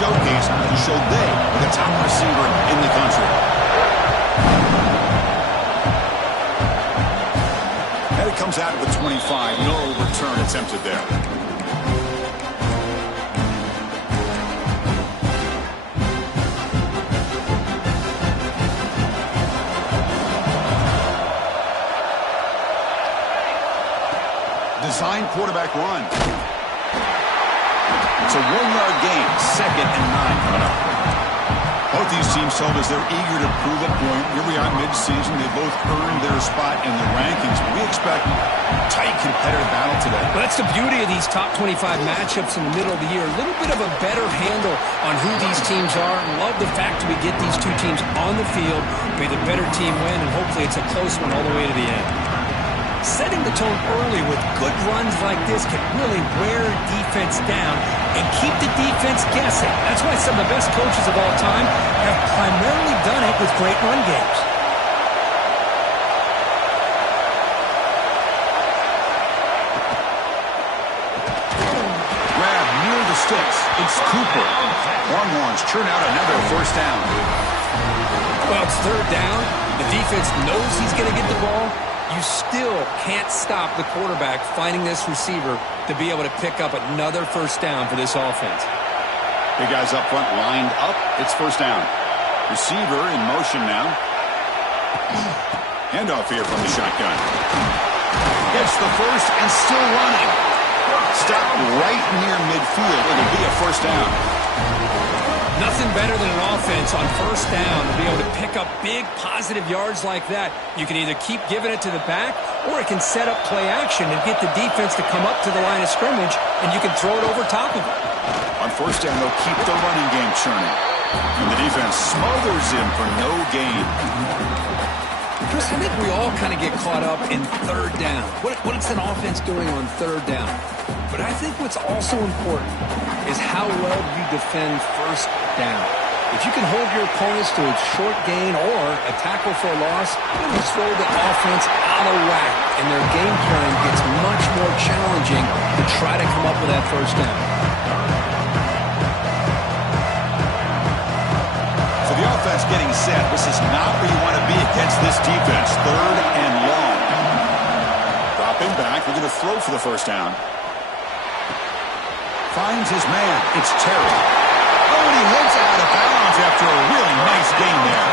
showcase to show they are the top receiver in the country. And it comes out of the 25. No return attempted there. Design quarterback run. It's a 1-yard gain, 2nd and 9 coming up. Both these teams told us they're eager to prove a point. Here we are mid-season. They both earned their spot in the rankings. We expect a tight competitive battle today. Well, that's the beauty of these top 25 matchups in the middle of the year. A little bit of a better handle on who these teams are. Love the fact that we get these two teams on the field. May the better team win, and hopefully it's a close one all the way to the end. Setting the tone early with good runs like this can really wear defense down and keep the defense guessing. That's why some of the best coaches of all time have primarily done it with great run games. Grab near the sticks. It's Cooper. Longhorns churn out another first down. Well, it's 3rd down. The defense knows he's going to get the ball. You still can't stop the quarterback finding this receiver to be able to pick up another first down for this offense. Big guys up front lined up. It's first down. Receiver in motion now. Handoff here from the shotgun. Gets the first and still running. Stop right near midfield. It'll be a first down. Nothing better than an offense on first down to be able to pick up big positive yards like that. You can either keep giving it to the back, or it can set up play action and get the defense to come up to the line of scrimmage, and you can throw it over top of it. On first down, they'll keep the running game churning. And the defense smothers him for no gain. Chris, I think we all kind of get caught up in 3rd down. What is an offense doing on 3rd down? But I think what's also important is how well you defend first down. If you can hold your opponents to a short gain or a tackle for a loss, you throw the offense out of whack, and their game plan gets much more challenging to try to come up with that first down. So the offense getting set. This is not where you want to be against this defense. 3rd and long. Dropping back. We're going to throw for the first down. Finds his man. It's Terry. Oh, and he heads out of bounds after a really nice gain there.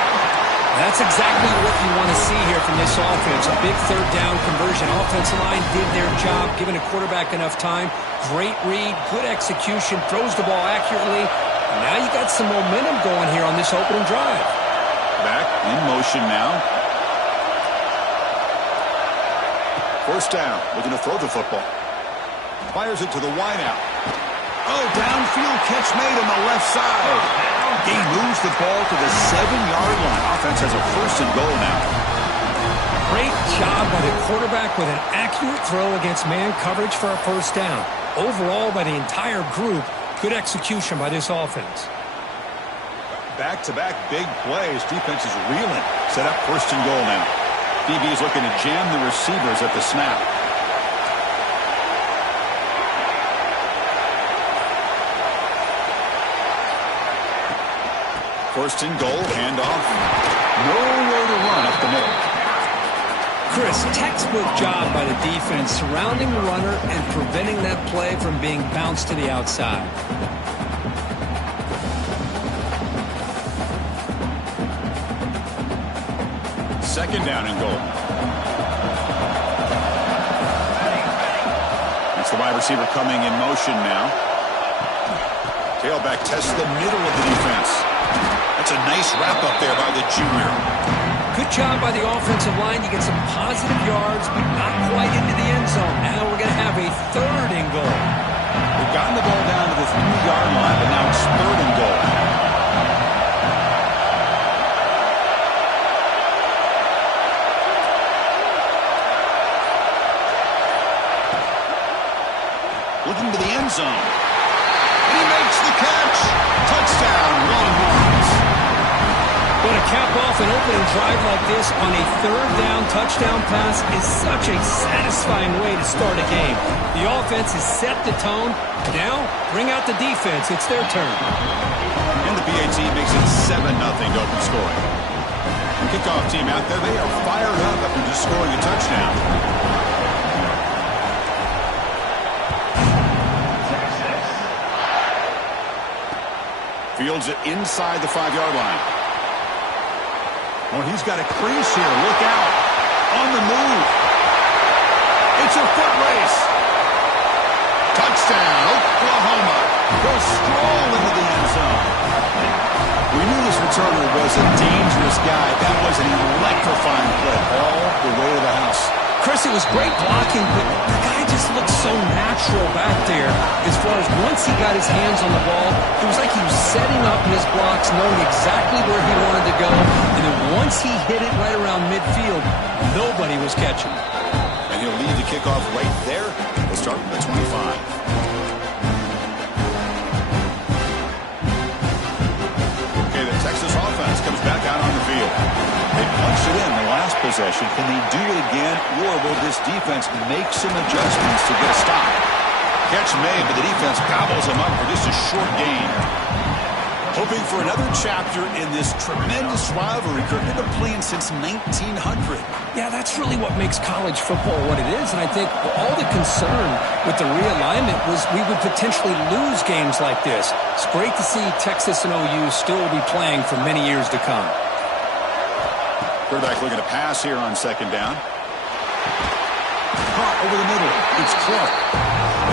That's exactly what you want to see here from this offense. A big 3rd down conversion. Offensive line did their job, giving a quarterback enough time. Great read, good execution, throws the ball accurately. And now you got some momentum going here on this opening drive. Back in motion now. First down. Looking to throw the football. Fires it to the wideout. Oh, downfield catch made on the left side. He moves the ball to the 7-yard line. Offense has a 1st and goal now. Great job by the quarterback with an accurate throw against man coverage for a first down. Overall, by the entire group, good execution by this offense. Back-to-back big plays. Defense is reeling. Set up 1st and goal now. DB is looking to jam the receivers at the snap. First and goal, handoff. Nowhere to run up the middle. Chris, textbook job by the defense surrounding the runner and preventing that play from being bounced to the outside. Second down and goal. It's the wide receiver coming in motion now. Tailback tests the middle of the defense. That's a nice wrap-up there by the junior. Good job by the offensive line to get some positive yards, but not quite into the end zone. Now we're going to have a 3rd and goal. They've gotten the ball down to the 3-yard line, but now it's 3rd and goal. Looking to the end zone. And he makes the catch. Touchdown, Longhorns. But to cap off an opening drive like this on a 3rd down touchdown pass is such a satisfying way to start a game. The offense offense has set the tone. Now, bring out the defense. It's their turn. And the PAT makes it 7-0 to open scoring. The kickoff team out there, they are fired up after just scoring a touchdown. Fields it inside the 5-yard line. Oh, he's got a crease here. Look out. On the move. It's a foot race. Touchdown, Oklahoma. Goes strong into the end zone. We knew this returner was a dangerous guy. That was an electrifying play all the way to the house. Chris, it was great blocking, but the guy just looked so natural back there. As far as once he got his hands on the ball, it was like he was setting up his blocks, knowing exactly where he wanted to go. And then once he hit it right around midfield, nobody was catching. And he'll lead the kickoff right there. We'll start with the 25. Texas offense comes back out on the field. They punched it in the last possession. Can they do it again, or will this defense make some adjustments to get a stop? Catch made, but the defense gobbles them up for just a short gain. Hoping for another chapter in this tremendous rivalry. Kirk, they've been playing since 1900. Yeah, that's really what makes college football what it is. And I think all the concern with the realignment was we would potentially lose games like this. It's great to see Texas and OU still be playing for many years to come. Quarterback looking to pass here on second down. Caught over the middle. It's Clark.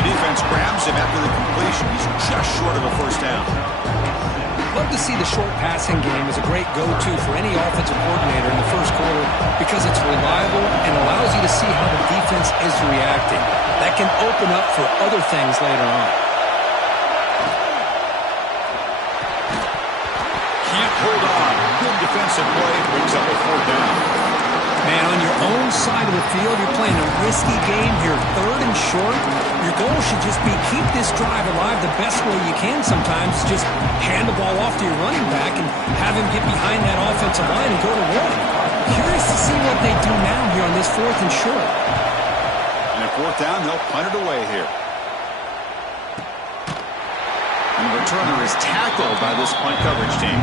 The defense grabs him after the completion. He's just short of a first down. Love to see the short passing game as a great go-to for any offensive coordinator in the first quarter because it's reliable and allows you to see how the defense is reacting. That can open up for other things later on. Can't hold on. Good defensive play. Brings up a fourth down. Man, on your own side of the field, you're playing a risky game here, third and short. Your goal should just be keep this drive alive the best way you can sometimes. Just hand the ball off to your running back and have him get behind that offensive line and go to one. Curious to see what they do now here on this fourth and short. And a fourth down, they'll punt it away here. And the returner is tackled by this punt coverage team.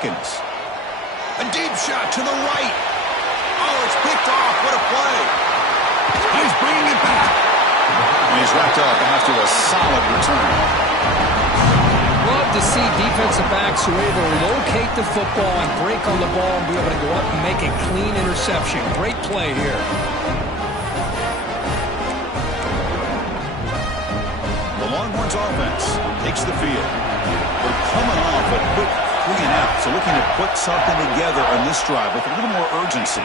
A deep shot to the right. Oh, it's picked off. What a play. He's bringing it back. And he's wrapped up after a solid return. Love to see defensive backs who are able to locate the football and break on the ball and be able to go up and make a clean interception. Great play here. The Longhorns offense takes the field. They're coming off a quick 3-and-out, so looking to put something together on this drive with a little more urgency.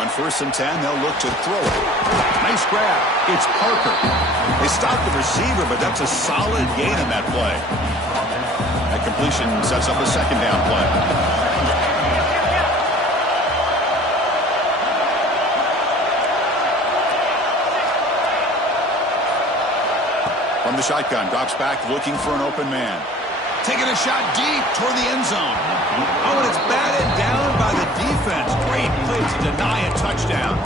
On 1st and 10, they'll look to throw it. Nice grab. It's Parker. They stopped the receiver, but that's a solid gain in that play. That completion sets up a second down play. From the shotgun, drops back looking for an open man. Taking a shot deep toward the end zone. Oh, and it's batted down by the defense. Great play to deny a touchdown.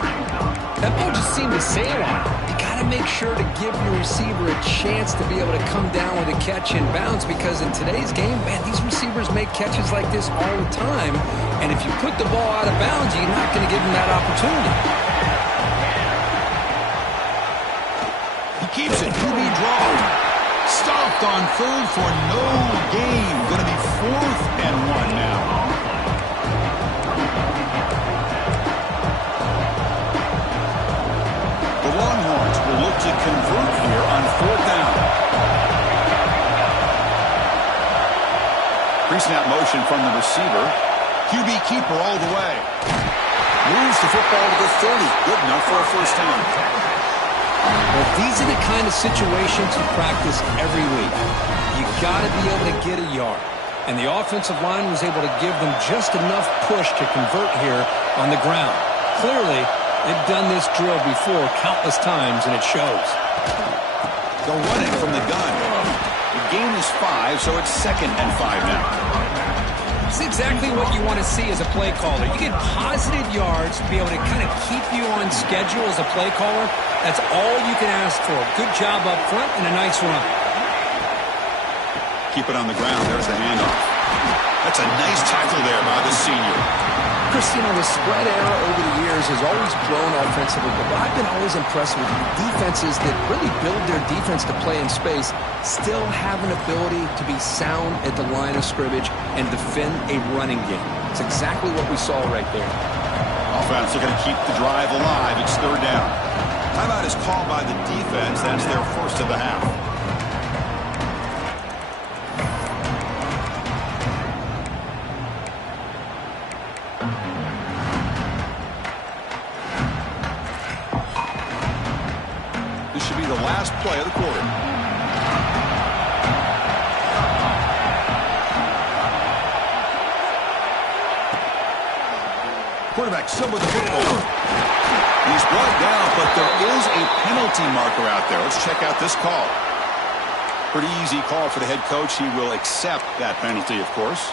That ball just seemed to sail on. You got to make sure to give your receiver a chance to be able to come down with a catch in bounds because in today's game, man, these receivers make catches like this all the time. And if you put the ball out of bounds, you're not going to give them that opportunity. He keeps it. QB draw. Stopped on third for no gain. Going to be 4th and 1 now. The Longhorns will look to convert here on 4th down. Pre-snap motion from the receiver. QB keeper all the way. Moves the football to the 30. Good enough for a first down. Well, these are the kind of situations you practice every week. You got to be able to get a yard. And the offensive line was able to give them just enough push to convert here on the ground. Clearly, they've done this drill before countless times, and it shows. They'll run it from the gun. The gain is 5, so it's 2nd and 5 now. It's exactly what you want to see as a play caller. You get positive yards to be able to kind of keep you on schedule as a play caller. That's all you can ask for. Good job up front and a nice run. Keep it on the ground. There's the handoff. That's a nice tackle there by the senior. Chris, you know, the spread era over the years has always grown offensively, but I've been always impressed with defenses that really build their defense to play in space, still have an ability to be sound at the line of scrimmage and defend a running game. It's exactly what we saw right there. Offense looking to keep the drive alive. It's 3rd down. Timeout is called by the defense. That's their first of the half. This should be the last play of the quarter. Quarterback still with the football. He's brought down, but there is a penalty marker out there. Let's check out this call. Pretty easy call for the head coach. He will accept that penalty, of course.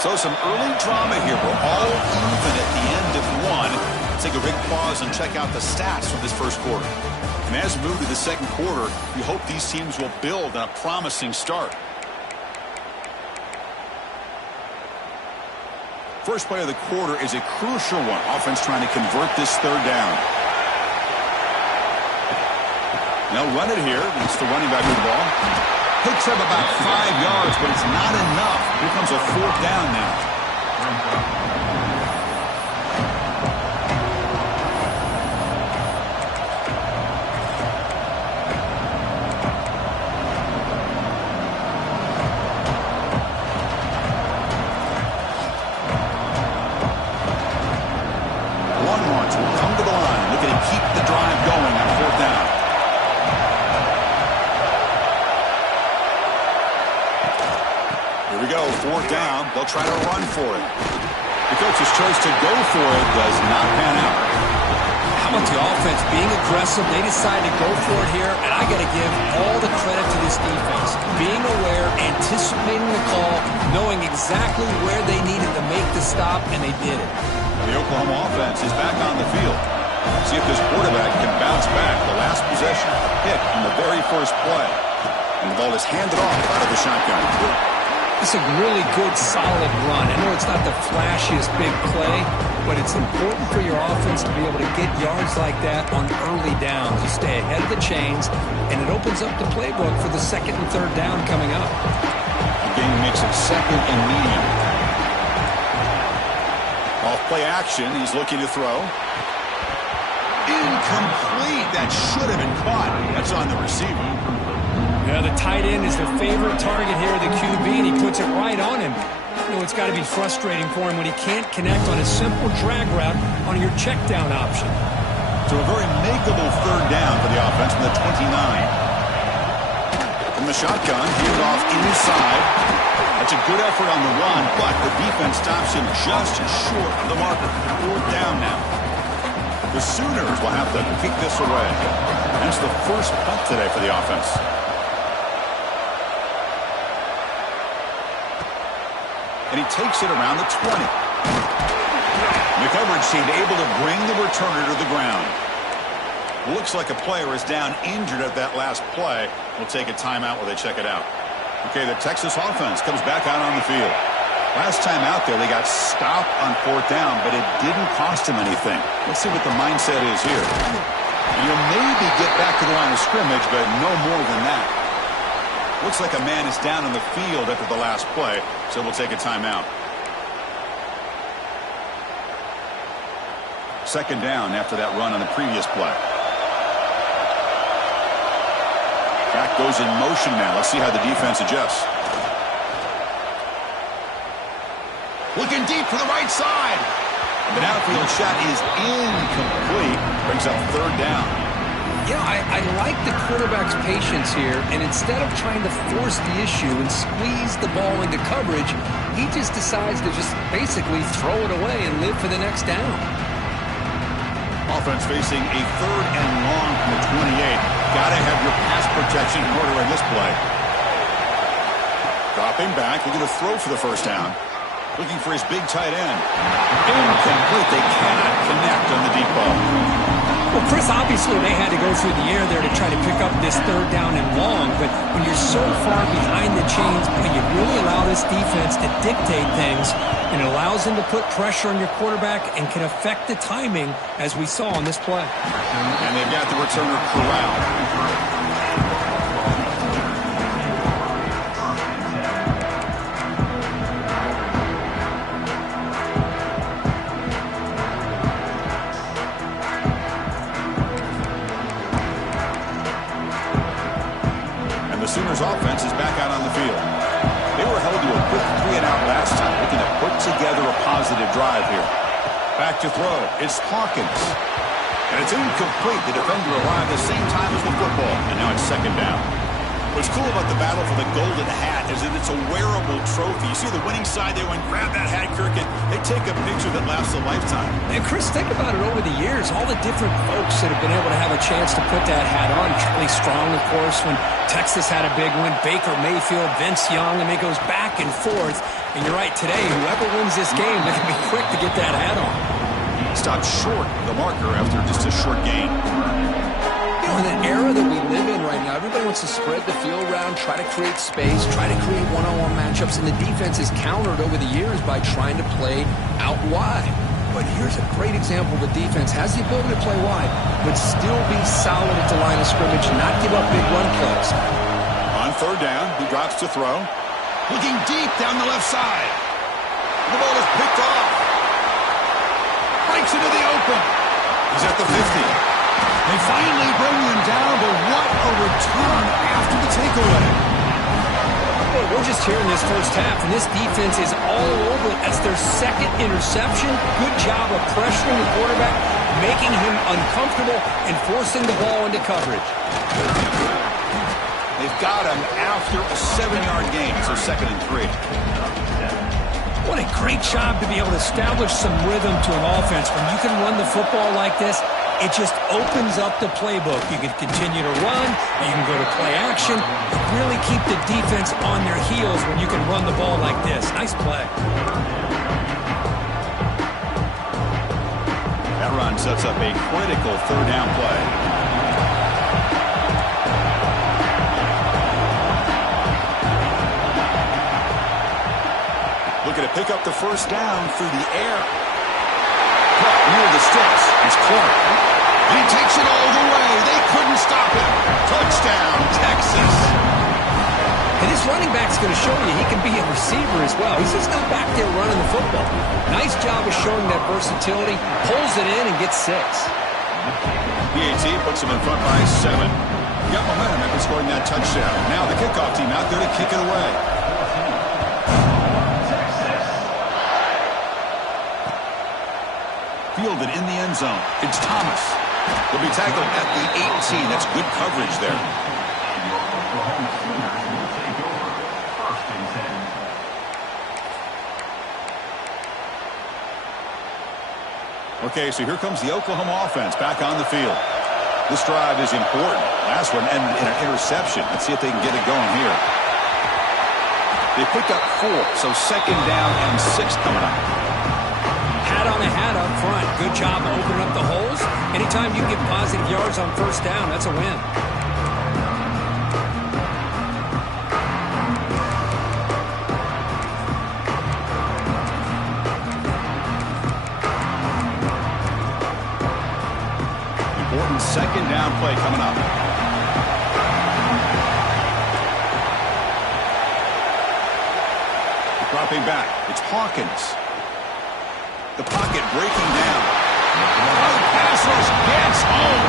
So some early drama here. We're all even at the end of one. Let's take a big pause and check out the stats from this first quarter. And as we move to the second quarter, we hope these teams will build on a promising start. First play of the quarter is a crucial one. Offense trying to convert this 3rd down. They'll run it here. It's the running back with the ball. Picks up about 5 yards, but it's not enough. Here comes a 4th down now. They'll try to run for it. The coach's choice to go for it does not pan out. How about the offense being aggressive? They decide to go for it here, and I got to give all the credit to this defense. Being aware, anticipating the call, knowing exactly where they needed to make the stop, and they did it. The Oklahoma offense is back on the field. See if this quarterback can bounce back. The last possession, a pick on the very first play. And the ball is handed off out of the shotgun. It's a really good, solid run. I know it's not the flashiest big play, but it's important for your offense to be able to get yards like that on early downs. You stay ahead of the chains, and it opens up the playbook for the 2nd and 3rd down coming up. The game makes it 2nd and medium. Off play action. He's looking to throw. Incomplete. That should have been caught. That's on the receiver. Yeah, the tight end is the favorite target here, the QB, and he puts it right on him. You know, it's got to be frustrating for him when he can't connect on a simple drag route on your check down option. So a very makeable 3rd down for the offense from the 29. From the shotgun, handed off inside. That's a good effort on the run, but the defense stops him just short of the marker. 4th down now. The Sooners will have to kick this away. That's the first punt today for the offense. And he takes it around the 20. The coverage team able to bring the returner to the ground. Looks like a player is down injured at that last play. We'll take a timeout while they check it out. Okay, the Texas offense comes back out on the field. Last time out there, they got stopped on 4th down, but it didn't cost them anything. Let's see what the mindset is here. And you'll maybe get back to the line of scrimmage, but no more than that. Looks like a man is down on the field after the last play, so we'll take a timeout. 2nd down after that run on the previous play. Back goes in motion now. Let's see how the defense adjusts. Looking deep for the right side. The downfield shot is incomplete. Brings up third down. You know, I like the quarterback's patience here, and instead of trying to force the issue and squeeze the ball into coverage, he just decides to just basically throw it away and live for the next down. Offense facing a third and long from the 28. Got to have your pass protection in order in this play. Dropping back, looking to throw for the first down. Looking for his big tight end. Incomplete. They cannot connect on the deep ball. Well, Chris, obviously they had to go through the air there to try to pick up this third down and long, but when you're so far behind the chains, you really allow this defense to dictate things, and it allows them to put pressure on your quarterback and can affect the timing, as we saw on this play. And they've got the returner corralled. Sooners offense is back out on the field. They were held to a quick 3-and-out last time, looking to put together a positive drive here. Back to throw. It's Hawkins. And it's incomplete. The defender arrived at the same time as the football. And now it's second down. What's cool about the battle for the golden hat is that it's a wearable trophy. You see the winning side, they went grab that hat, Kirk, and they take a picture that lasts a lifetime. And Chris, think about it over the years, all the different folks that have been able to have a chance to put that hat on. Charlie Strong, of course, when Texas had a big one, Baker Mayfield, Vince Young, and it goes back and forth. And you're right, today, whoever wins this game, they're going to be quick to get that hat on. Stopped short the marker after just a short gain. You know, in the era that we live in right now, everybody wants to spread the field around, try to create space, try to create one-on-one matchups, and the defense is countered over the years by trying to play out wide. But here's a great example of a defense has the ability to play wide, but still be solid at the line of scrimmage and not give up big run plays. On third down, he drops to throw. Looking deep down the left side. The ball is picked off. Breaks into the open. He's at the 50. They finally bring him down, but what a return after the takeaway. Hey, we're just here in this first half, and this defense is all over it. That's their second interception. Good job of pressuring the quarterback, making him uncomfortable, and forcing the ball into coverage. They've got him after a 7-yard gain, so 2nd and 3. What a great job to be able to establish some rhythm to an offense. When you can run the football like this, it just opens up the playbook. You can continue to run, you can go to play action, but really keep the defense on their heels when you can run the ball like this. Nice play. That run sets up a critical third down play. Looking to pick up the first down through the air. Near the sticks is Clark. And he takes it all the way. They couldn't stop him. Touchdown, Texas. And this running back's going to show you he can be a receiver as well. He's just not back there running the football. Nice job of showing that versatility. Pulls it in and gets 6. PAT puts him in front by 7. Got momentum after scoring that touchdown. Now the kickoff team out there to kick it away. Fielded in the end zone. It's Thomas. He'll be tackled at the 18. That's good coverage there. Okay, so here comes the Oklahoma offense back on the field. This drive is important. Last one ended in an interception. Let's see if they can get it going here. They picked up 4, so 2nd down and 6 coming up. Hat on the hat up front. Good job of opening up the holes. Anytime you get positive yards on first down, that's a win. Important 2nd down play coming up. Dropping back. It's Hawkins. The pocket breaking down. Oh, pass rush gets home.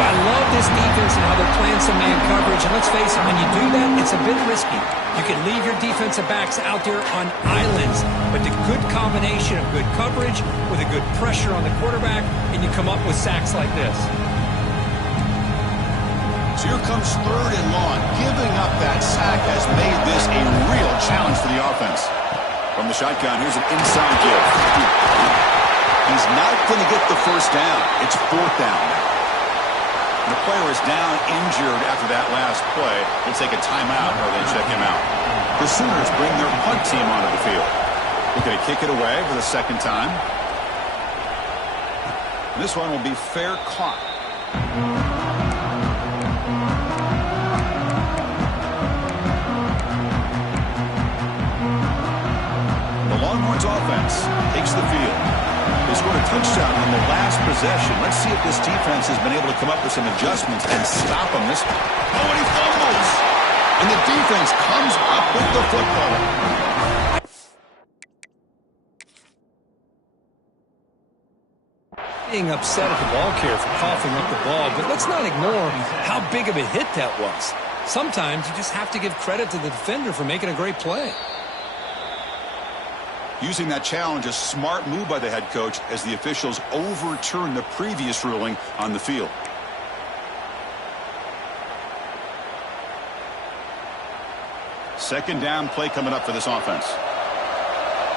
Well, I love this defense and how they're playing some man coverage. And let's face it, when you do that, it's a bit risky. You can leave your defensive backs out there on islands, but the good combination of good coverage with a good pressure on the quarterback, and you come up with sacks like this. So here comes 3rd and long. Giving up that sack has made this a real challenge for the offense. From the shotgun, here's an inside give. He's not going to get the first down. It's 4th down now. The player is down injured after that last play. They'll take a timeout or they check him out. The Sooners bring their punt team onto the field. They're going to kick it away for the 2nd time. This one will be fair caught. The Longhorns offense takes the field. They scored a touchdown on the last possession. Let's see if this defense has been able to come up with some adjustments and stop them. Oh, and he fumbles! And the defense comes up with the football. Being upset at the ball carrier for coughing up the ball, but let's not ignore how big of a hit that was. Sometimes you just have to give credit to the defender for making a great play. Using that challenge, a smart move by the head coach as the officials overturn the previous ruling on the field. Second down play coming up for this offense.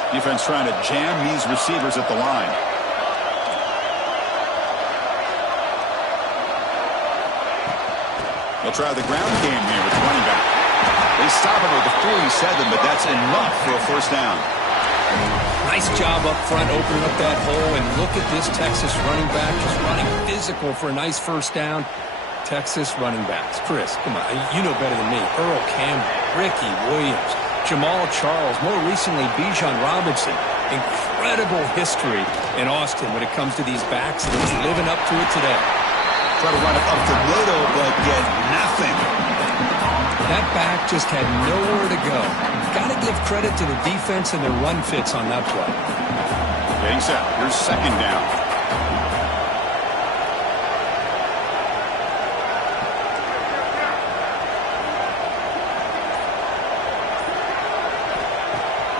Defense trying to jam these receivers at the line. They'll try the ground game here with the running back. They stop it with the 47, but that's enough for a first down. Nice job up front opening up that hole, and look at this Texas running back just running physical for a nice first down. Texas running backs. Chris, come on, you know better than me. Earl Campbell, Ricky Williams, Jamal Charles, more recently Bijan Robinson. Incredible history in Austin when it comes to these backs, and he's living up to it today. Try to run it up the middle, but get nothing. That back just had nowhere to go. Got to give credit to the defense and their run fits on that play. Getting set. Here's second down.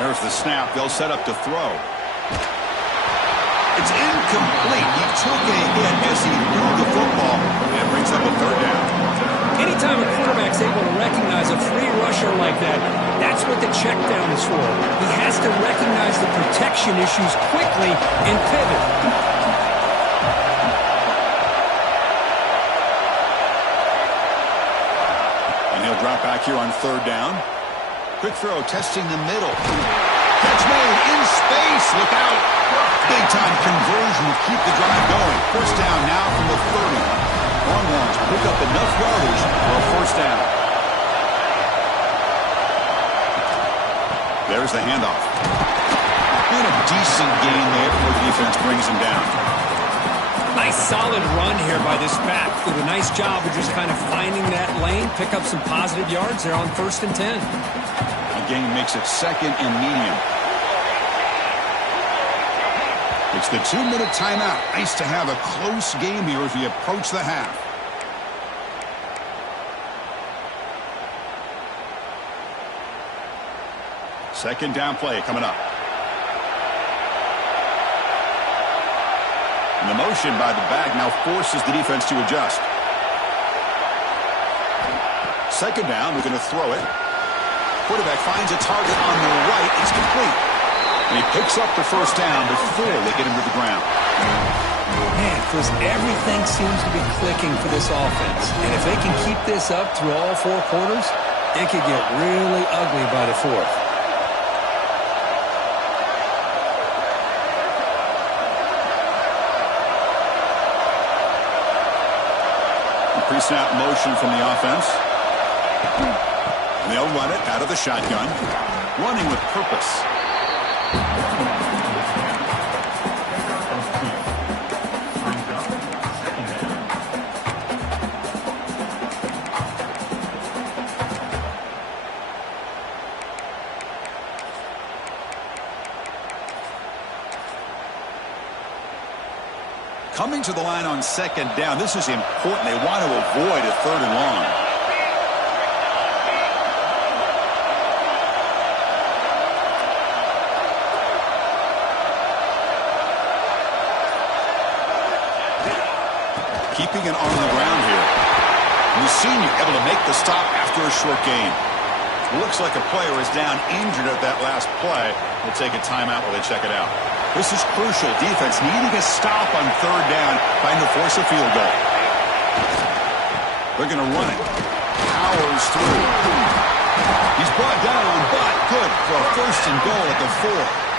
There's the snap. They'll set up to throw. It's incomplete. He took a hit as he threw the football, and it brings up a 3rd down. Anytime a quarterback's able to recognize a free rusher like that, that's what the check down is for. He has to recognize the protection issues quickly and pivot. And he'll drop back here on 3rd down. Quick throw, testing the middle. Catch made in space. Look out. Big-time conversion to keep the drive going. First down now from the 30. Longhorns pick up enough yardage for a first down. There's the handoff. And a decent gain there before the defense brings him down. Nice solid run here by this back. Did a nice job of just kind of finding that lane, pick up some positive yards there on 1st and 10. A gain makes it 2nd and medium. It's the 2-minute timeout. Nice to have a close game here as we approach the half. Second down play coming up. And the motion by the back now forces the defense to adjust. Second down, we're going to throw it. Quarterback finds a target on the right. It's complete. And he picks up the first down before they get him to the ground. Man, Chris, everything seems to be clicking for this offense. And if they can keep this up through all 4 quarters, it could get really ugly by the 4th. Pre-snap motion from the offense. And they'll run it out of the shotgun. Running with purpose. Coming to the line on second down. This is important. They want to avoid a third and long. Keeping it on the ground here. Mussini able to make the stop after a short gain. Looks like a player is down injured at that last play. We'll take a timeout while they check it out. This is crucial. Defense needing a stop on third down, trying to force a field goal. They're going to run it. Powers through. He's brought down, but good for a first and goal at the 4.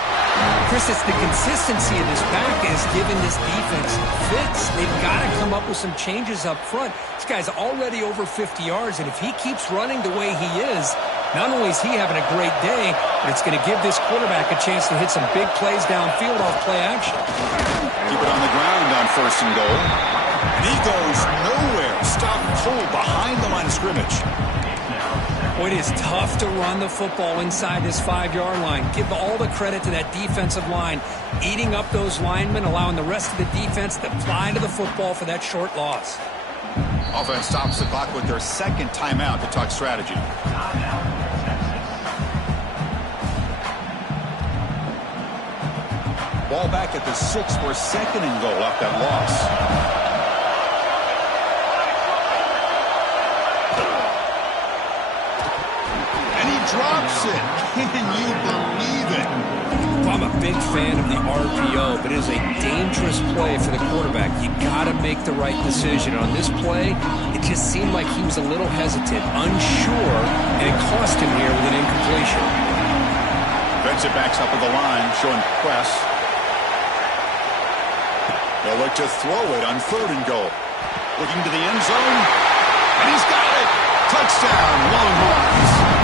Chris, it's the consistency of this back is giving this defense fits. They've got to come up with some changes up front. This guy's already over 50 yards, and if he keeps running the way he is, not only is he having a great day, but it's going to give this quarterback a chance to hit some big plays downfield off play action. Keep it on the ground on first and goal. And he goes nowhere. Stop cold behind the line of scrimmage. Boy, it is tough to run the football inside this 5-yard line. Give all the credit to that defensive line, eating up those linemen, allowing the rest of the defense to fly to the football for that short loss. Offense stops the clock with their second timeout to talk strategy. Ball back at the 6 for second and goal off that loss. Drops it. Can you believe it? Well, I'm a big fan of the RPO, but it is a dangerous play for the quarterback. You got to make the right decision. On this play, it just seemed like he was a little hesitant, unsure, and it cost him here with an incompletion. Defensive backs up at the line, showing press. They'll look to throw it on third and goal. Looking to the end zone, and he's got it. Touchdown, Longhorns.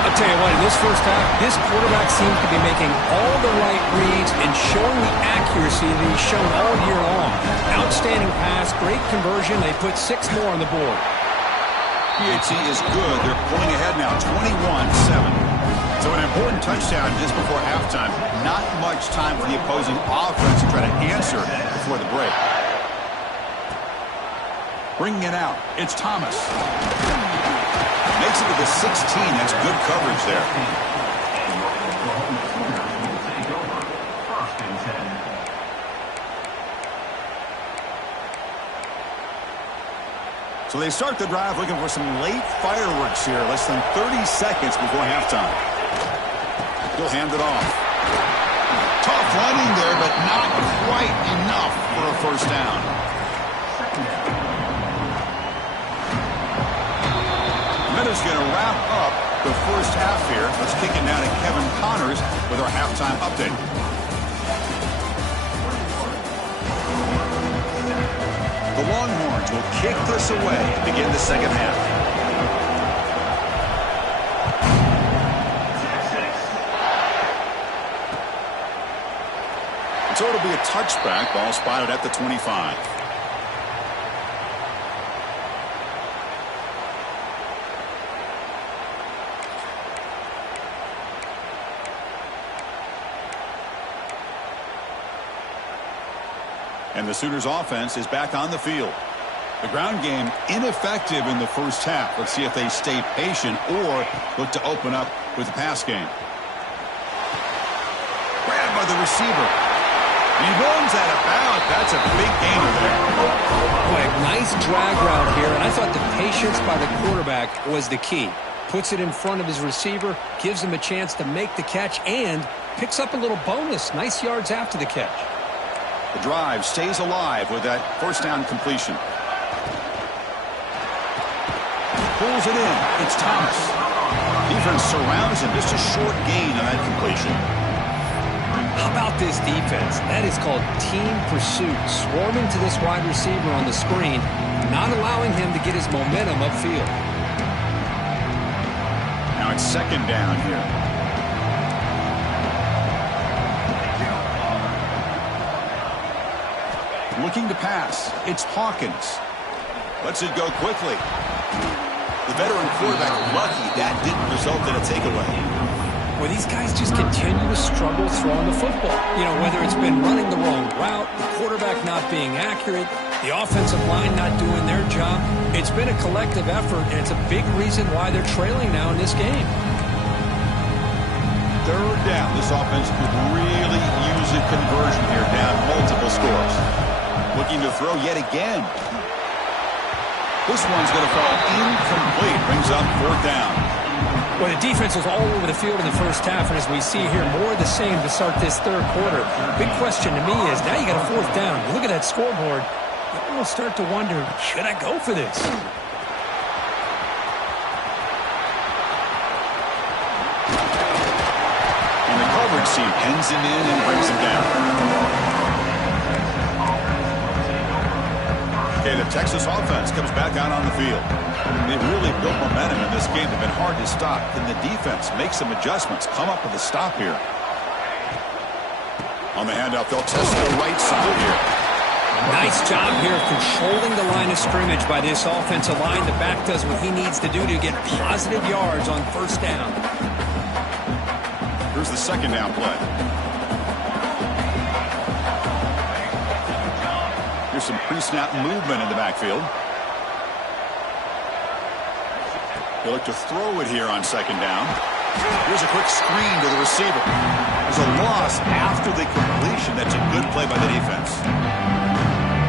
I'll tell you what, in this first half, this quarterback seems to be making all the right reads and showing the accuracy that he's shown all year long. Outstanding pass, great conversion. They put 6 more on the board. PAT is good. They're pulling ahead now, 21-7. So an important touchdown just before halftime. Not much time for the opposing offense to try to answer before the break. Bringing it out, it's Thomas. Makes it to the 16. That's good coverage there. So they start the drive looking for some late fireworks here. Less than 30 seconds before halftime. He'll hand it off. Tough running there, but not quite enough for a first down. Is going to wrap up the first half here. Let's kick it down to Kevin Connors with our halftime update. The Longhorns will kick this away and begin the second half. And so it'll be a touchback. Ball spotted at the 25. And the Sooners offense is back on the field. The ground game ineffective in the first half. Let's see if they stay patient or look to open up with the pass game. Grabbed by the receiver. He runs out of bounds. That's a big gainer there. Boy, nice drag route here. And I thought the patience by the quarterback was the key. Puts it in front of his receiver, gives him a chance to make the catch, and picks up a little bonus. Nice yards after the catch. The drive stays alive with that first down completion. Pulls it in. It's Thomas. Defense surrounds him. Just a short gain on that completion. How about this defense? That is called team pursuit. Swarming to this wide receiver on the screen, not allowing him to get his momentum upfield. Now it's second down here. Looking to pass. It's Hawkins. Lets it go quickly. The veteran quarterback lucky that didn't result in a takeaway. Well, these guys just continue to struggle throwing the football. You know, whether it's been running the wrong route, the quarterback not being accurate, the offensive line not doing their job. It's been a collective effort, and it's a big reason why they're trailing now in this game. Third down. This offense could really use a conversion here, down multiple scores. Looking to throw yet again. This one's going to fall incomplete. Brings up fourth down. Well, the defense was all over the field in the first half, and as we see here, more of the same to start this third quarter. Big question to me is, now you got a fourth down. You look at that scoreboard, you almost start to wonder, should I go for this? And the coverage team pins him in and brings him down. Okay, the Texas offense comes back out on the field. They've really built momentum in this game. They've been hard to stop. Can the defense make some adjustments, come up with a stop here? On the handoff, they'll test the right side here. Nice job here controlling the line of scrimmage by this offensive line. The back does what he needs to do to get positive yards on first down. Here's the second down play. Here's some pre-snap movement in the backfield. They look to throw it here on second down. Here's a quick screen to the receiver. There's a loss after the completion. That's a good play by the defense.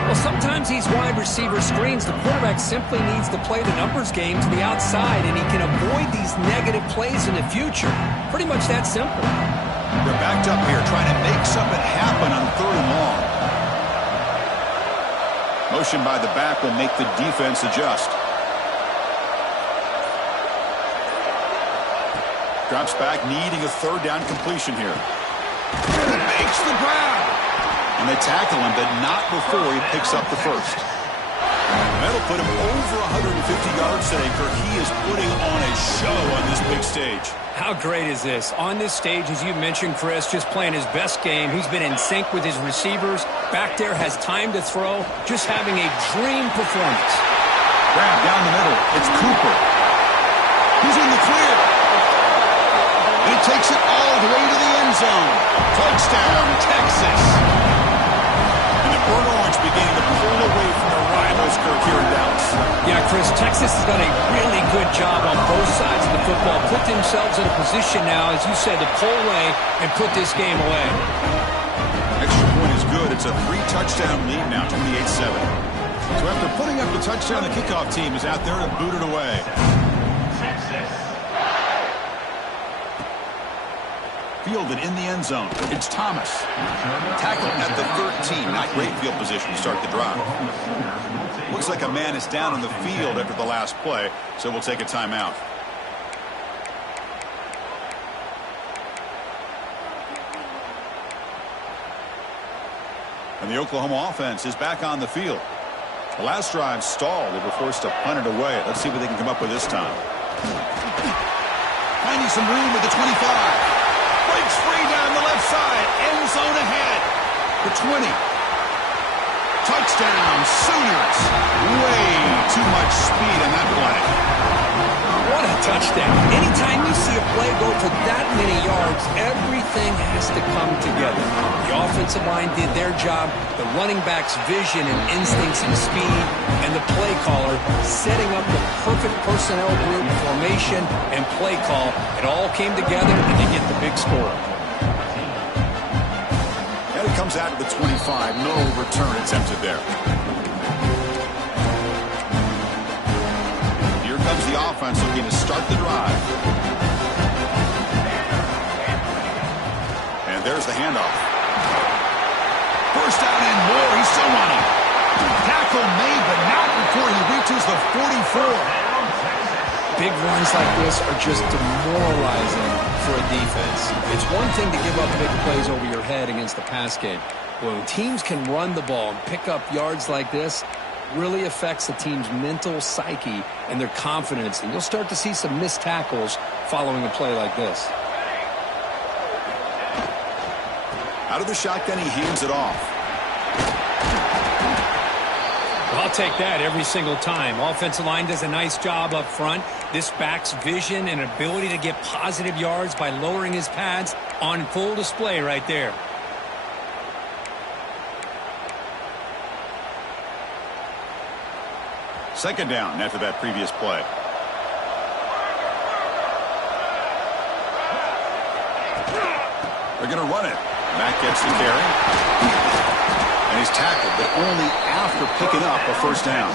Well, sometimes these wide receiver screens, the quarterback simply needs to play the numbers game to the outside, and he can avoid these negative plays in the future. Pretty much that simple. They're backed up here trying to make something happen on third and long. Motion by the back will make the defense adjust. Drops back, needing a third down completion here. He makes the grab. And they tackle him, but not before he picks up the first. That'll put him over 150 yards today, for he is putting on a show on this big stage. How great is this? On this stage, as you mentioned, Chris, just playing his best game. He's been in sync with his receivers. Back there, has time to throw. Just having a dream performance. Grab down the middle. It's Cooper. He's in the clear. And he takes it all the way to the end zone. Touchdown, Texas. And the Burnt Orange beginning to pull away from their rivals, Kirk, here in Dallas. Yeah, Chris, Texas has done a really good job on both sides of the football. Put themselves in a position now, as you said, to pull away and put this game away. Extra point is good. It's a 3-touchdown lead now, 28-7. So after putting up the touchdown, the kickoff team is out there to boot it away. Fielded in the end zone. It's Thomas. Tackled at the 13. Not great field position to start the drive. Looks like a man is down on the field after the last play, so we'll take a timeout. And the Oklahoma offense is back on the field. The last drive stalled. They were forced to punt it away. Let's see what they can come up with this time. Finding some room with the 25. Breaks free down the left side. End zone ahead. The 20. Touchdown, Sooners. Way too much speed on that play. What a touchdown. Anytime you see a play go for that many yards, everything has to come together. The offensive line did their job, the running back's vision and instincts and speed, and the play caller setting up the perfect personnel group, formation, and play call. It all came together, and they get the big score. And it comes out of the 25. No return attempted there. Here comes the offense looking to start the drive. And there's the handoff. First down and more. He's still running. Tackle made, but not before he reaches the 44. Big runs like this are just demoralizing for a defense. It's one thing to give up big plays over your head against the pass game. When teams can run the ball and pick up yards like this, really affects the team's mental psyche and their confidence. And you'll start to see some missed tackles following a play like this. Out of the shotgun, he hands it off. Well, I'll take that every single time. Offensive line does a nice job up front. This back's vision and ability to get positive yards by lowering his pads on full display right there. Second down after that previous play. They're going to run it. Matt gets the carry. And he's tackled, but only after picking up a first down.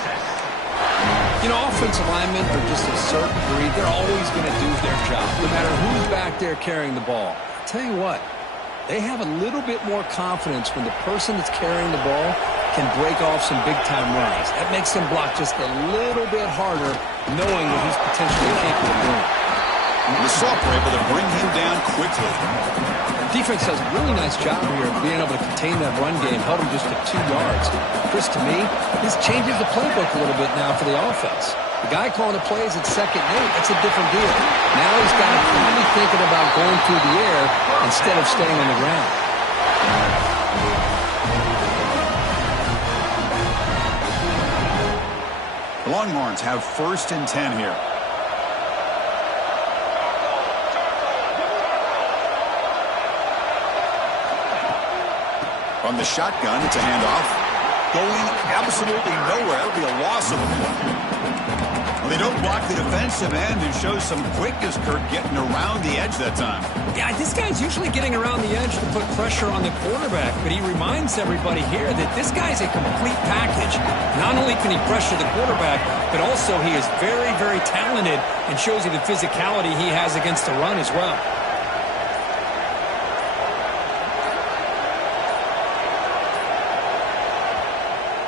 You know, offensive linemen are just a certain breed. They're always going to do their job, no matter who's back there carrying the ball. I'll tell you what, they have a little bit more confidence when the person that's carrying the ball can break off some big-time runs. That makes them block just a little bit harder, knowing what he's potentially capable of doing. The Soft were able to bring him down quickly. Defense does a really nice job here of being able to contain that run game, held him just to 2 yards. Chris, to me, this changes the playbook a little bit now for the offense. The guy calling the plays at 2nd and 8, that's a different deal. Now he's got to be thinking about going through the air instead of staying on the ground. The Longhorns have 1st and 10 here. From the shotgun, it's a handoff. Going absolutely nowhere. It'll be a loss of a play. Well, they don't block the defensive end and show some quickness, Kirk, getting around the edge that time. Yeah, this guy's usually getting around the edge to put pressure on the quarterback, but he reminds everybody here that this guy's a complete package. Not only can he pressure the quarterback, but also he is very, very talented and shows you the physicality he has against the run as well.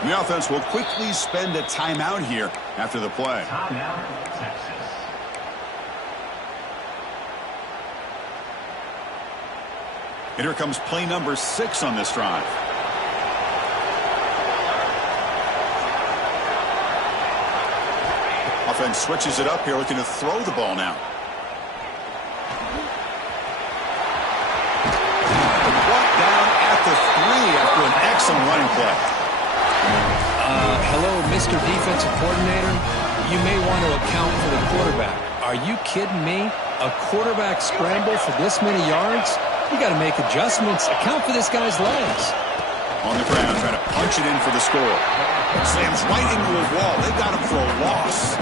The offense will quickly spend a timeout here after the play. Timeout, Texas. And here comes play number 6 on this drive. Offense switches it up here, looking to throw the ball now. Brought down at the 3 after an excellent running play. Hello, Mr. Defensive Coordinator. You may want to account for the quarterback. Are you kidding me? A quarterback scramble for this many yards? You got to make adjustments. Account for this guy's legs. On the ground, trying to punch it in for the score. Slams right into a wall. They got him for a loss.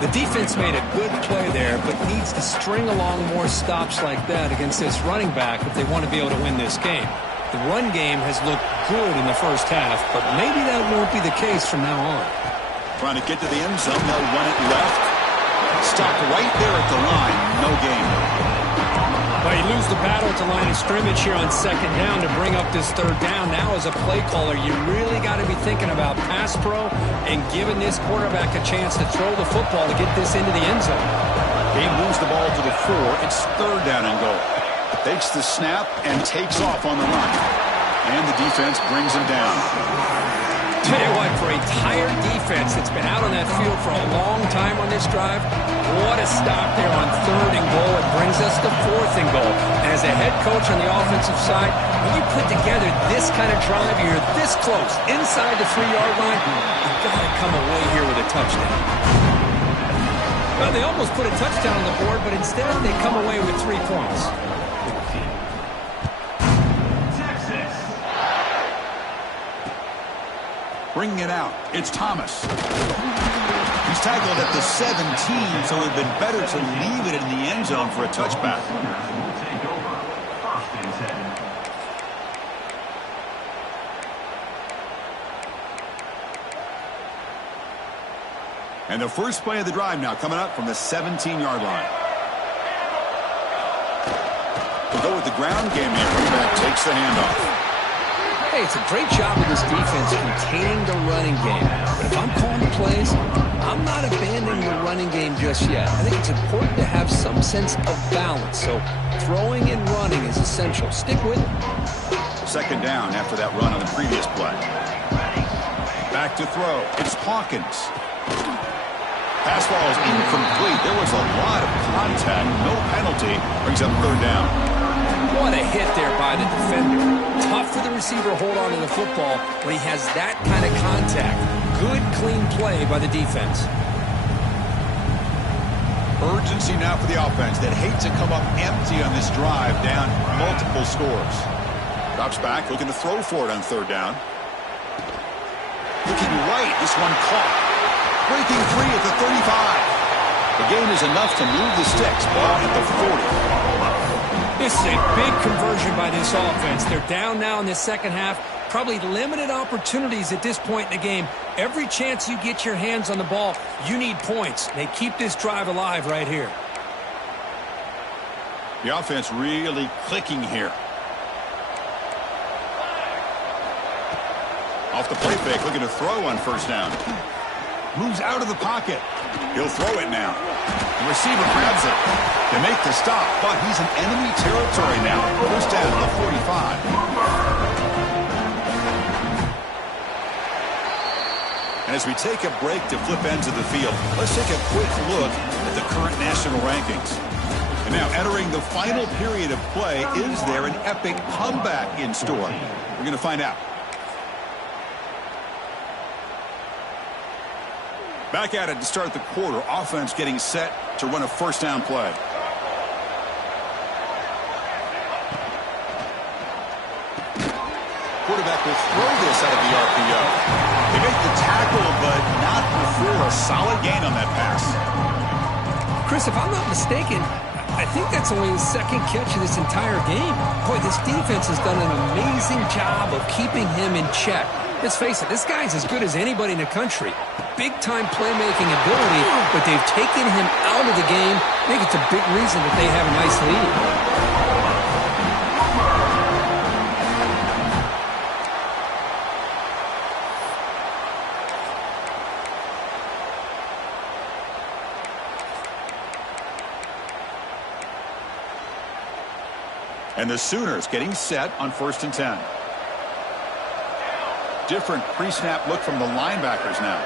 The defense made a good play there, but needs to string along more stops like that against this running back if they want to be able to win this game. The run game has looked good in the first half, but maybe that won't be the case from now on. Trying to get to the end zone. They'll run it left. Stopped right there at the line. No gain. Well, you lose the battle at the line of scrimmage here on 2nd down to bring up this 3rd down. Now as a play caller, you really got to be thinking about pass pro and giving this quarterback a chance to throw the football to get this into the end zone. They moves the ball to the 4. It's 3rd down and goal. Takes the snap and takes off on the run. And the defense brings him down. Tell you what, for a tired defense that's been out on that field for a long time on this drive, what a stop there on 3rd and goal. It brings us to 4th and goal. And as a head coach on the offensive side, when you put together this kind of drive, you're this close, inside the 3-yard line, you've got to come away here with a touchdown. Well, they almost put a touchdown on the board, but instead they come away with 3 points. Bringing it out, it's Thomas. He's tackled at the 17, so it would have been better to leave it in the end zone for a touchback. And the first play of the drive now coming up from the 17-yard line. We'll go with the ground game here. Running back takes the handoff. Hey, it's a great job of this defense containing the running game. But if I'm calling the plays, I'm not abandoning the running game just yet. I think it's important to have some sense of balance. So throwing and running is essential. Stick with it. 2nd down after that run on the previous play. Back to throw. It's Hawkins. Pass ball is incomplete. There was a lot of contact. No penalty. Brings up 3rd down. What a hit there by the defender. Tough for the receiver to hold on to the football when he has that kind of contact. Good, clean play by the defense. Urgency now for the offense that hates to come up empty on this drive, down multiple scores. Drops back, looking to throw for it on 3rd down. Looking right, this one caught. Breaking free at the 35. The gain is enough to move the sticks. Ball at the 40. This is a big conversion by this offense. They're down now in the second half. Probably limited opportunities at this point in the game. Every chance you get your hands on the ball, you need points. They keep this drive alive right here. The offense really clicking here. Off the play fake, looking to throw on first down. Moves out of the pocket. He'll throw it now. The receiver grabs it. They make the stop, but he's in enemy territory now. First down to the 45. And as we take a break to flip ends of the field, let's take a quick look at the current national rankings. And now entering the final period of play, is there an epic comeback in store? We're going to find out. Back at it to start the quarter. Offense getting set to run a first down play. Quarterback will throw this out of the RPO. They make the tackle, but not before a solid gain on that pass. Chris, if I'm not mistaken, I think that's only his second catch of this entire game. Boy, this defense has done an amazing job of keeping him in check. Let's face it, this guy's as good as anybody in the country. Big-time playmaking ability, but they've taken him out of the game. I think it's a big reason that they have a nice lead. And the Sooners getting set on 1st and 10. Different pre-snap look from the linebackers now.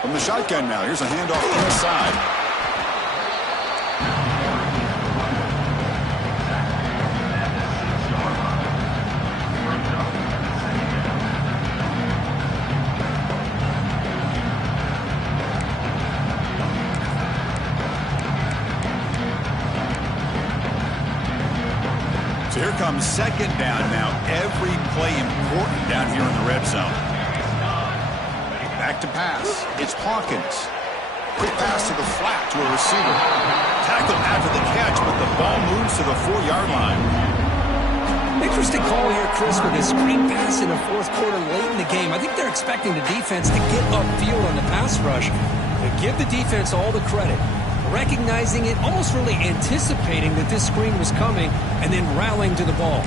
From the shotgun now, here's a handoff inside. So here comes second down now. Every play important down here in the red zone. Back to pass. It's Hawkins. Quick pass to the flat to a receiver. Tackled after the catch, but the ball moves to the 4-yard line. Interesting call here, Chris, with a screen pass in the fourth quarter late in the game. I think they're expecting the defense to get upfield on the pass rush. But give the defense all the credit. Recognizing it, almost really anticipating that this screen was coming, and then rallying to the ball.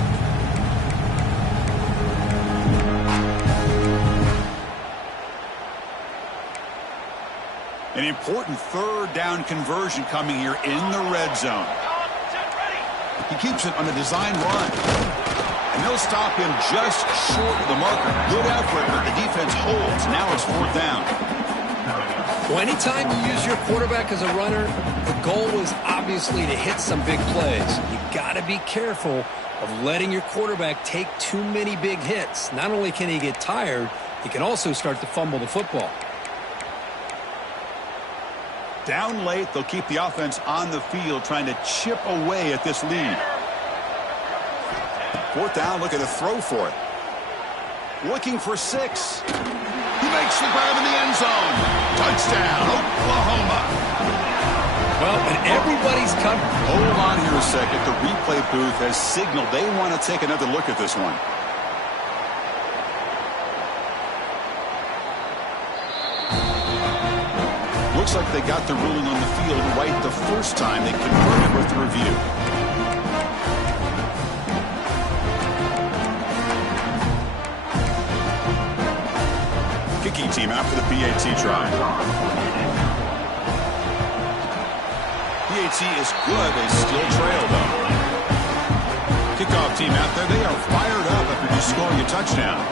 An important third down conversion coming here in the red zone. He keeps it on a design run. And they'll stop him just short of the marker. Good effort, but the defense holds. Now it's 4th down. Well, anytime you use your quarterback as a runner, the goal is obviously to hit some big plays. You got to be careful of letting your quarterback take too many big hits. Not only can he get tired, he can also start to fumble the football. Down late, they'll keep the offense on the field trying to chip away at this lead. 4th down, looking to throw for it. Looking for 6. He makes the grab in the end zone. Touchdown, Oklahoma. Well, and everybody's come. Hold on here a second. The replay booth has signaled they want to take another look at this one. Looks like they got the ruling on the field right the first time they converted with the review. Kicking team after the PAT try. PAT is good. They still trail, though. Kickoff team out there. They are fired up after just scoring a touchdown.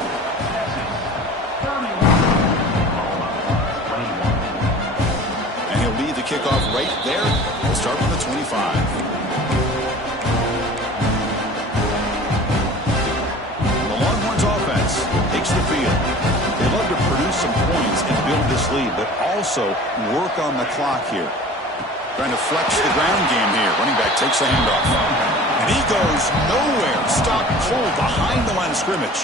And he'll lead the kickoff right there. We'll start from the 25. The Longhorns offense takes the field. They love to produce some points and build this lead, but also work on the clock here. Trying to flex the ground game here. Running back takes the handoff. And he goes nowhere. Stopped cold behind the line of scrimmage.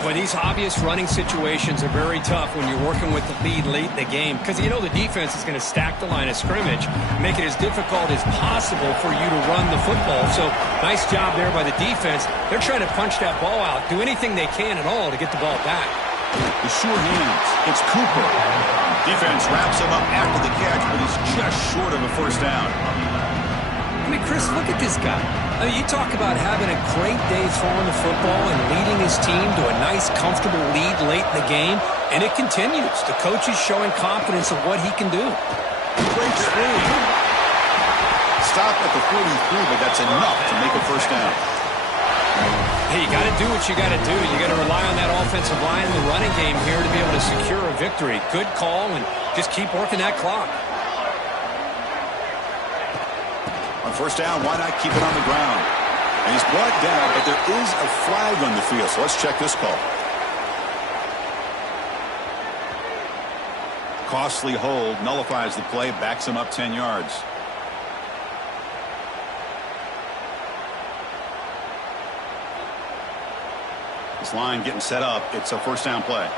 Well, these obvious running situations are very tough when you're working with the lead late in the game because you know the defense is going to stack the line of scrimmage, make it as difficult as possible for you to run the football. So nice job there by the defense. They're trying to punch that ball out, do anything they can at all to get the ball back. The sure hands. It's Cooper. Defense wraps him up after the catch, but he's just short of a first down. I mean, Chris, look at this guy. I mean, you talk about having a great day throwing the football and leading his team to a nice, comfortable lead late in the game, and it continues. The coach is showing confidence of what he can do. Great swing. Stop at the 43, but that's enough to make a first down. Hey, you got to do what you got to do. You got to rely on that offensive line in the running game here to be able to secure a victory. Good call, and just keep working that clock. On first down, why not keep it on the ground? And he's brought down, but there is a flag on the field, so let's check this call. Costly hold, nullifies the play, backs him up 10 yards. This line getting set up. It's a first down play.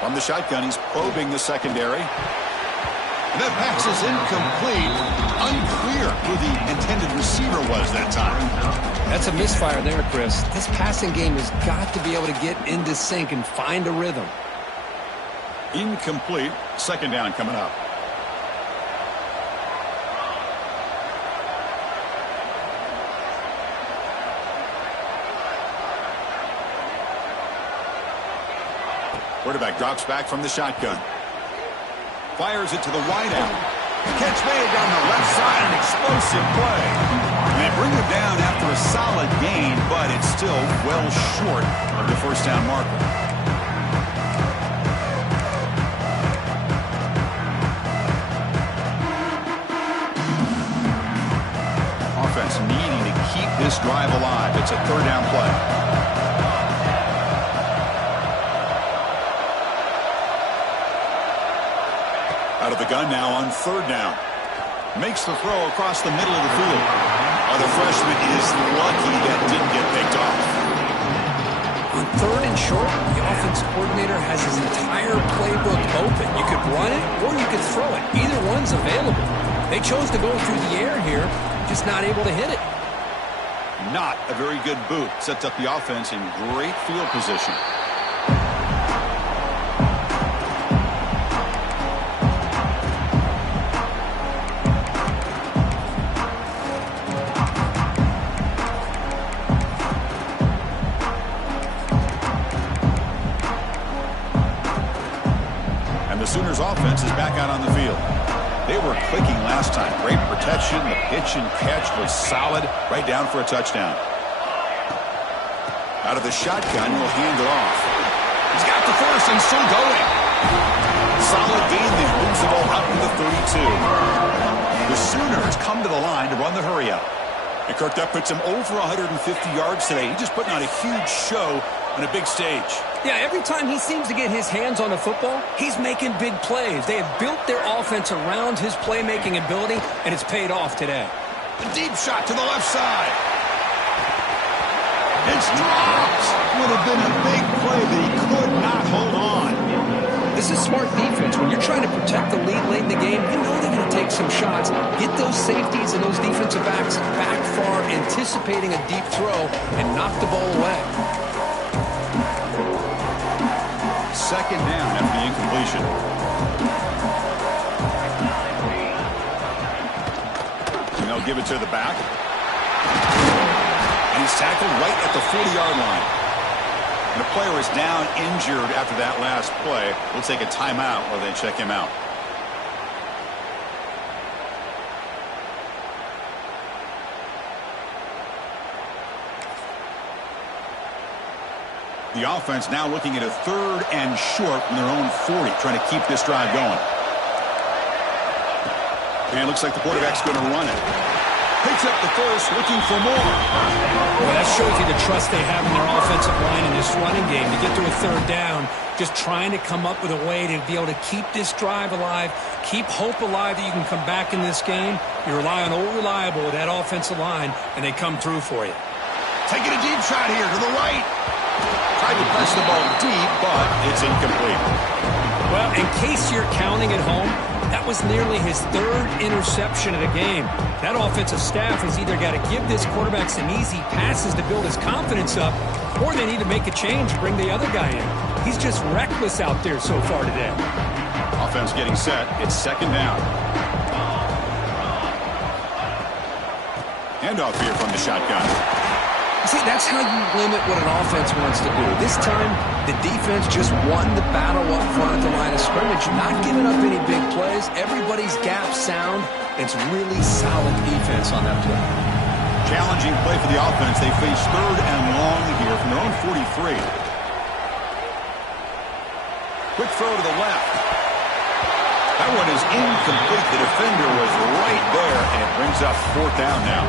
From the shotgun, he's probing the secondary. And that pass is incomplete. Unclear who the intended receiver was that time. That's a misfire there, Chris. This passing game has got to be able to get into sync and find a rhythm. Incomplete. Second down coming up. Quarterback drops back from the shotgun. Fires it to the wideout. Catch made down the left side. An explosive play. And they bring him down after a solid gain, but it's still well short of the first down marker. Offense needing to keep this drive alive. It's a third down play. Out of the gun now on third down. Makes the throw across the middle of the field. The freshman is lucky that didn't get picked off. On third and short, the offense coordinator has his entire playbook open. You could run it or you could throw it. Either one's available. They chose to go through the air here, just not able to hit it. Not a very good boot. Sets up the offense in great field position. Sooners offense is back out on the field. They were clicking last time. Great protection. The pitch and catch was solid. Right down for a touchdown. Out of the shotgun, he'll hand it off. He's got the first and still going. Solid gain there. Moves the ball up to the 32. The Sooners come to the line to run the hurry up. And Kirk, that puts him over 150 yards today. He's just putting on a huge show on a big stage. Yeah, every time he seems to get his hands on the football, he's making big plays. They have built their offense around his playmaking ability, and it's paid off today. A deep shot to the left side. It's dropped. Would have been a big play that he could not hold on. This is smart defense. When you're trying to protect the lead late in the game, you know they're going to take some shots. Get those safeties and those defensive backs back far, anticipating a deep throw, and knock the ball away. Second down after the incompletion. And they'll give it to the back. And he's tackled right at the 40-yard line. And the player is down injured after that last play. We'll take a timeout while they check him out. The offense now looking at a third and short from their own 40, trying to keep this drive going. And it looks like the quarterback's going to run it. Picks up the first, looking for more. Well, that shows you the trust they have in their offensive line in this running game. To get to a third down, just trying to come up with a way to be able to keep this drive alive, keep hope alive that you can come back in this game. You rely on old reliable with that offensive line, and they come through for you. Taking a deep shot here to the right. Tried to press the ball deep, but it's incomplete. Well, in case you're counting at home, that was nearly his third interception of the game. That offensive staff has either got to give this quarterback some easy passes to build his confidence up, or they need to make a change, bring the other guy in. He's just reckless out there so far today. Offense getting set. It's second down. Handoff here from the shotgun. See, that's how you limit what an offense wants to do. This time, the defense just won the battle up front at the line of scrimmage, not giving up any big plays. Everybody's gap sound. It's really solid defense on that play. Challenging play for the offense. They face third and long here from their own 43. Quick throw to the left. That one is incomplete. The defender was right there, and it brings up fourth down now.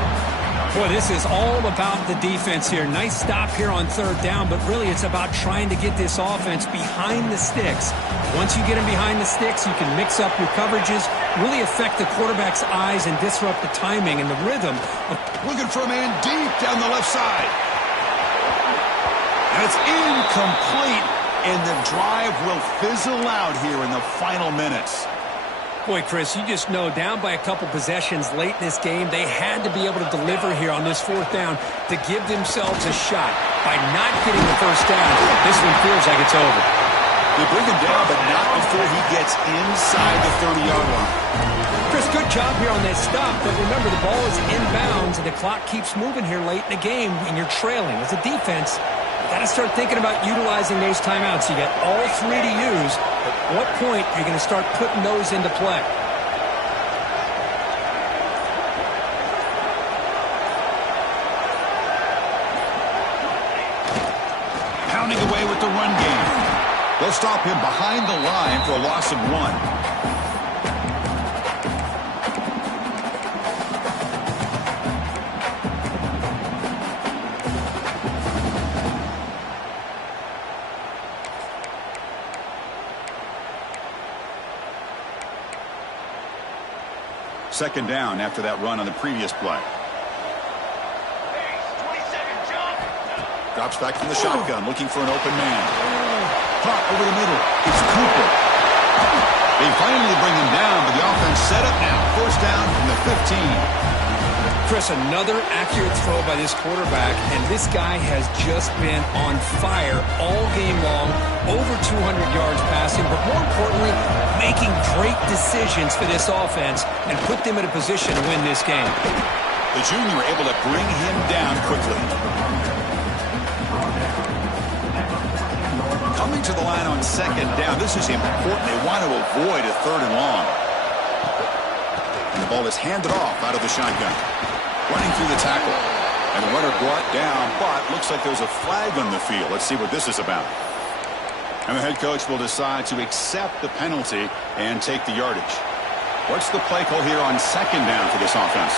Boy, this is all about the defense here. Nice stop here on third down, but really it's about trying to get this offense behind the sticks. Once you get them behind the sticks, you can mix up your coverages, really affect the quarterback's eyes and disrupt the timing and the rhythm. Looking for a man deep down the left side. And it's incomplete, and the drive will fizzle out here in the final minutes. Boy, Chris, you just know down by a couple possessions late in this game, they had to be able to deliver here on this fourth down to give themselves a shot. By not getting the first down, this one feels like it's over. They bring him down, but not before he gets inside the 30-yard line. Chris, good job here on that stop, but remember the ball is inbounds and the clock keeps moving here late in the game and you're trailing. As a defense, you got to start thinking about utilizing those timeouts. You got all three to use. At what point are you going to start putting those into play? Pounding away with the run game. They'll stop him behind the line for a loss of 1. Second down after that run on the previous play. Drops back from the shotgun, looking for an open man. Caught over the middle. It's Cooper. They finally bring him down, but the offense set up now. First down from the 15. Chris, another accurate throw by this quarterback, and this guy has just been on fire all game long, over 200 yards passing, but more importantly, making great decisions for this offense and put them in a position to win this game. The junior able to bring him down quickly. Coming to the line on second down, this is important. They want to avoid a third and long. And the ball is handed off out of the shotgun. Running through the tackle. And the runner brought down, but looks like there's a flag on the field. Let's see what this is about. And the head coach will decide to accept the penalty and take the yardage. What's the play call here on second down for this offense?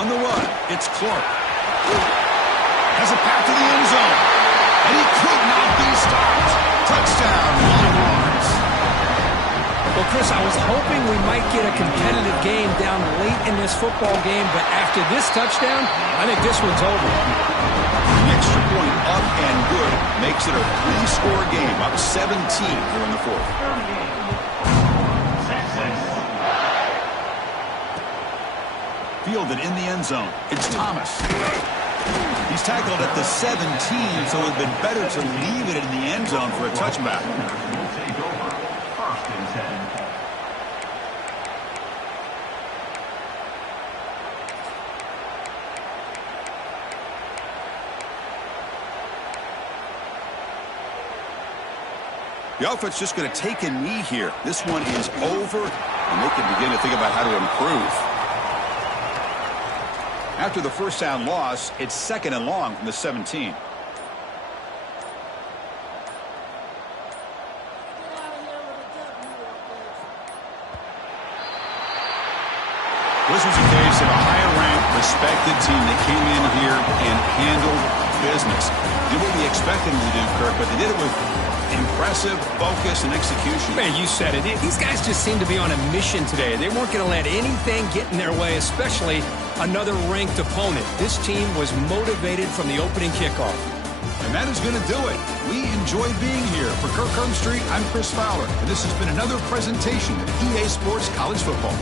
On the run, it's Clark. Has a path to the end zone. And he could not be stopped. Touchdown, Longhorns. Well, Chris, I was hoping we might get a competitive game down late in this football game, but after this touchdown, I think this one's over. The extra point up and good makes it a three-score game, up 17 here in the fourth. Fielded in the end zone. It's Thomas. He's tackled at the 17, so it would have been better to leave it in the end zone for a touchback. The offense just going to take a knee here. This one is over, and they can begin to think about how to improve. After the first down loss, it's second and long from the 17. This was a case of a higher-ranked, respected team that came in here and handled business. Did what we expected them to do, Kirk, but they did it with impressive focus and execution. Man, you said it. These guys just seem to be on a mission today. They weren't going to let anything get in their way, especially another ranked opponent. This team was motivated from the opening kickoff. And that is going to do it. We enjoyed being here. For Kirk Herbstreit, I'm Chris Fowler, and this has been another presentation of EA Sports College Football.